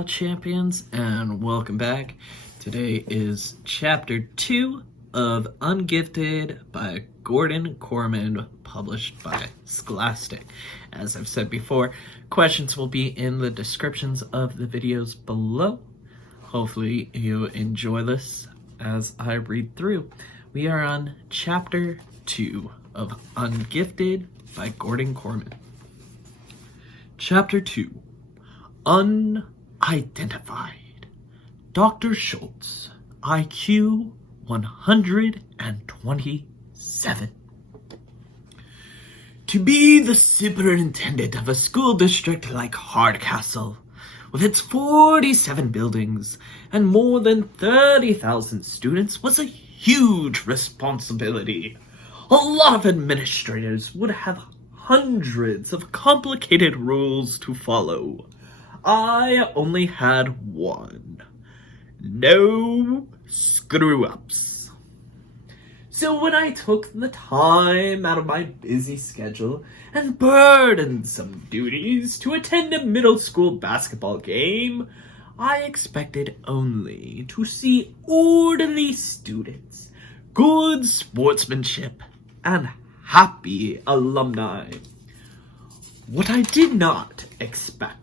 Aloha champions, and welcome back. Today is chapter 2 of Ungifted by Gordon Korman, published by Scholastic. As I've said before, questions will be in the descriptions of the videos below. Hopefully you enjoy this as I read through. We are on chapter 2 of Ungifted by Gordon Korman. Chapter 2. Unidentified. Dr. Schultz, IQ 127. To be the superintendent of a school district like Hardcastle, with its 47 buildings and more than 30,000 students, was a huge responsibility. A lot of administrators would have hundreds of complicated rules to follow. I only had one. No screw-ups. So when I took the time out of my busy schedule and burdensome duties to attend a middle school basketball game, I expected only to see orderly students, good sportsmanship, and happy alumni. What I did not expect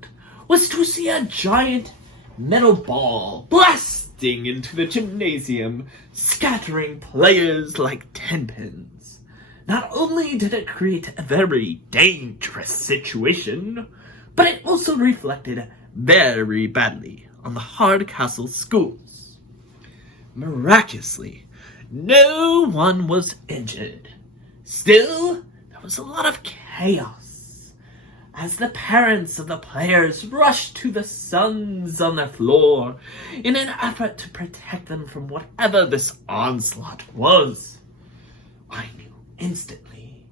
was to see a giant metal ball blasting into the gymnasium, scattering players like tenpins. Not only did it create a very dangerous situation, but it also reflected very badly on the Hardcastle schools. Miraculously, no one was injured. Still, there was a lot of chaos as the parents of the players rushed to the sons on the floor in an effort to protect them from whatever this onslaught was. I knew instantly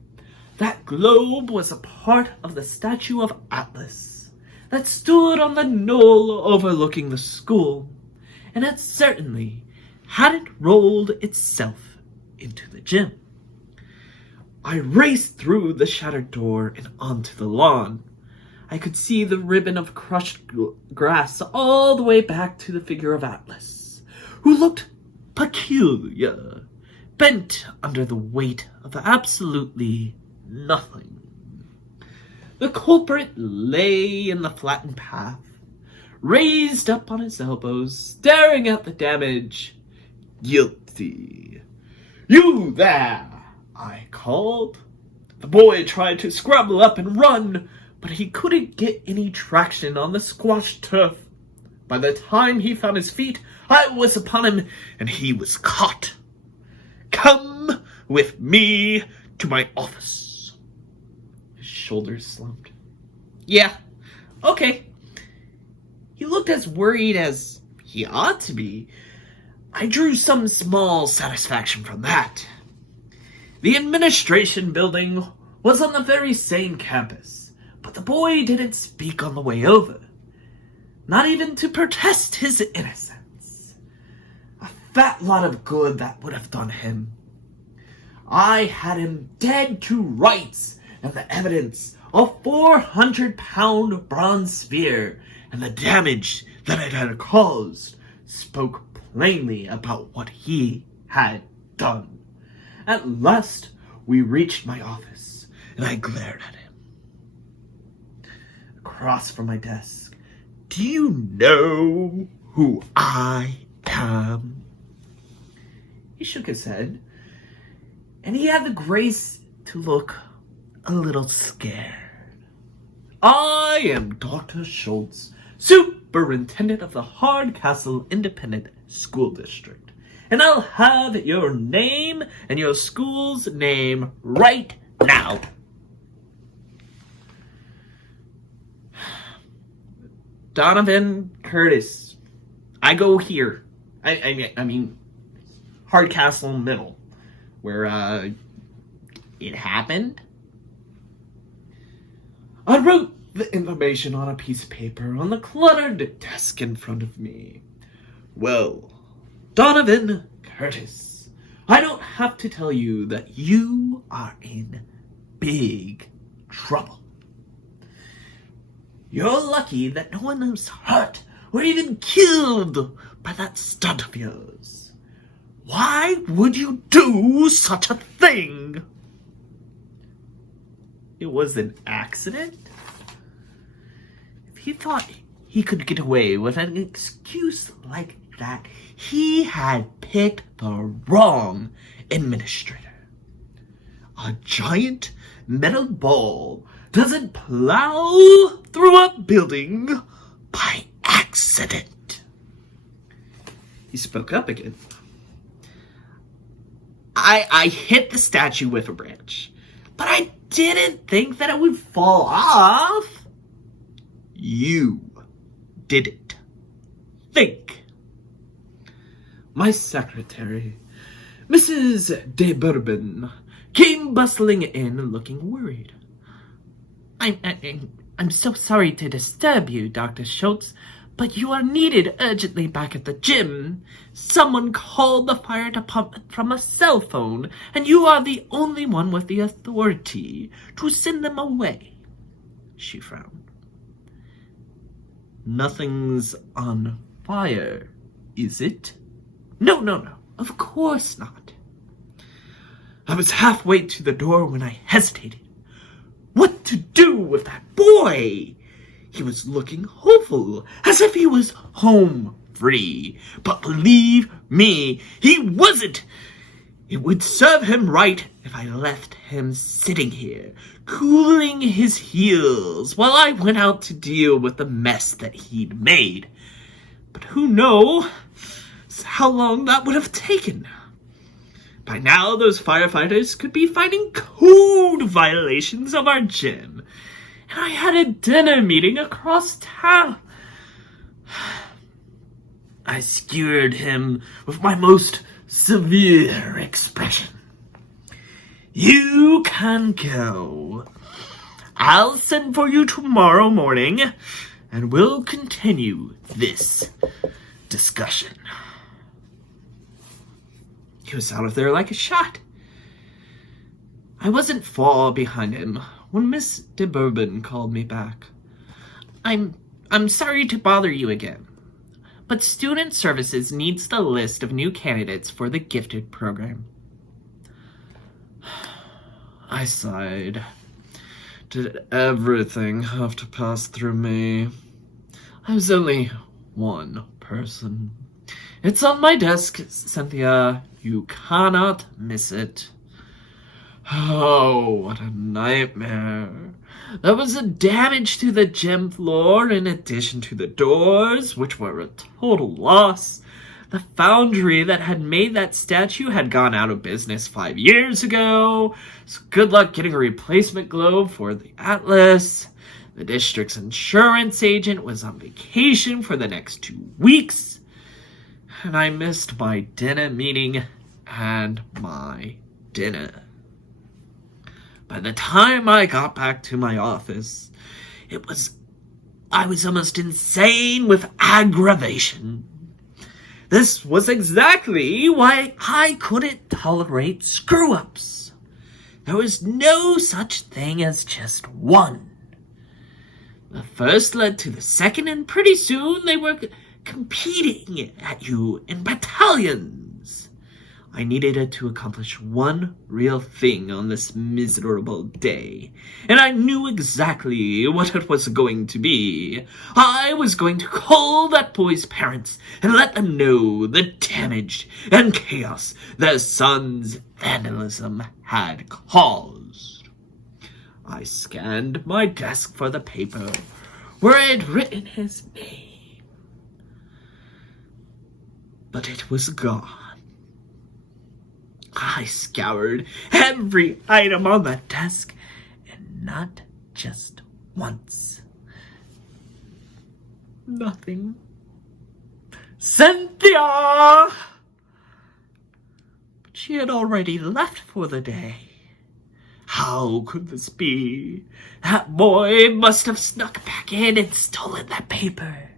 that globe was a part of the statue of Atlas that stood on the knoll overlooking the school, and it certainly hadn't rolled itself into the gym. I raced through the shattered door and onto the lawn. I could see the ribbon of crushed grass all the way back to the figure of Atlas, who looked peculiar, bent under the weight of absolutely nothing. The culprit lay in the flattened path, raised up on his elbows, staring at the damage. Guilty. You there! I called. The boy tried to scrabble up and run, but he couldn't get any traction on the squashed turf. By the time he found his feet, I was upon him, and he was caught. Come with me to my office. His shoulders slumped. Yeah, okay. He looked as worried as he ought to be. I drew some small satisfaction from that. The administration building was on the very same campus, but the boy didn't speak on the way over, not even to protest his innocence. A fat lot of good that would have done him. I had him dead to rights, and the evidence, a 400-pound bronze sphere, and the damage that it had caused, spoke plainly about what he had done. At last, we reached my office, and I glared at him. Across from my desk, do you know who I am? He shook his head, and he had the grace to look a little scared. I am Dr. Schultz, Superintendent of the Hardcastle Independent School District. And I'll have your name and your school's name right now. Donovan Curtis. I go here. I mean, Hardcastle Middle, where it happened. I wrote the information on a piece of paper on the cluttered desk in front of me. Well, Donovan Curtis, I don't have to tell you that you are in big trouble. You're lucky that no one was hurt or even killed by that stunt of yours. Why would you do such a thing? It was an accident? If he thought he could get away with an excuse like that, he had picked the wrong administrator. A giant metal ball doesn't plow through a building by accident. He spoke up again. I hit the statue with a branch, but I didn't think that it would fall off. You did it. Think. My secretary, Mrs. de Bourbon, came bustling in looking worried. I'm so sorry to disturb you, Dr. Schultz, but you are needed urgently back at the gym. Someone called the fire department from a cell phone, and you are the only one with the authority to send them away. She frowned. Nothing's on fire, is it? No, of course not. I was halfway to the door when I hesitated. What to do with that boy? He was looking hopeful, as if he was home free. But believe me, he wasn't. It would serve him right if I left him sitting here, cooling his heels, while I went out to deal with the mess that he'd made. But who knows how long that would have taken? By now, those firefighters could be finding code violations of our gym. And I had a dinner meeting across town. I skewered him with my most severe expression. You can go. I'll send for you tomorrow morning, and we'll continue this discussion. He was out of there like a shot. I wasn't far behind him when Miss de Bourbon called me back. I'm sorry to bother you again, but Student Services needs the list of new candidates for the Gifted program. I sighed. Did everything have to pass through me? I was only one person. It's on my desk, Cynthia. You cannot miss it. Oh, what a nightmare. There was a damage to the gym floor in addition to the doors, which were a total loss. The foundry that had made that statue had gone out of business 5 years ago, so good luck getting a replacement globe for the Atlas. The district's insurance agent was on vacation for the next 2 weeks, and I missed my dinner meeting and my dinner. By the time I got back to my office, I was almost insane with aggravation. This was exactly why I couldn't tolerate screw-ups. There was no such thing as just one. The first led to the second, and pretty soon they were competing at you in battalions. I needed to accomplish one real thing on this miserable day, and I knew exactly what it was going to be. I was going to call that boy's parents and let them know the damage and chaos their son's vandalism had caused. I scanned my desk for the paper where I had written his name, but it was gone. I scoured every item on the desk, and not just once. Nothing. Cynthia! But she had already left for the day. How could this be? That boy must have snuck back in and stolen that paper,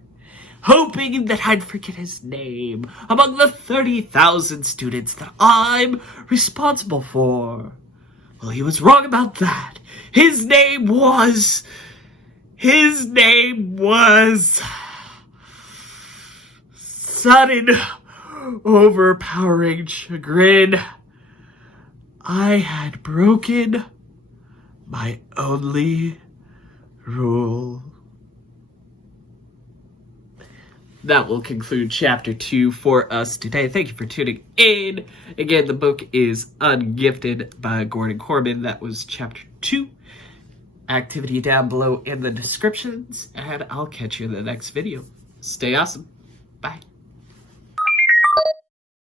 hoping that I'd forget his name among the 30,000 students that I'm responsible for. Well, he was wrong about that. His name was... sudden, overpowering chagrin, I had broken my only rule. That will conclude chapter 2 for us today. Thank you for tuning in. Again, the book is Ungifted by Gordon Korman. That was chapter 2. Activity down below in the descriptions, and I'll catch you in the next video. Stay awesome. Bye.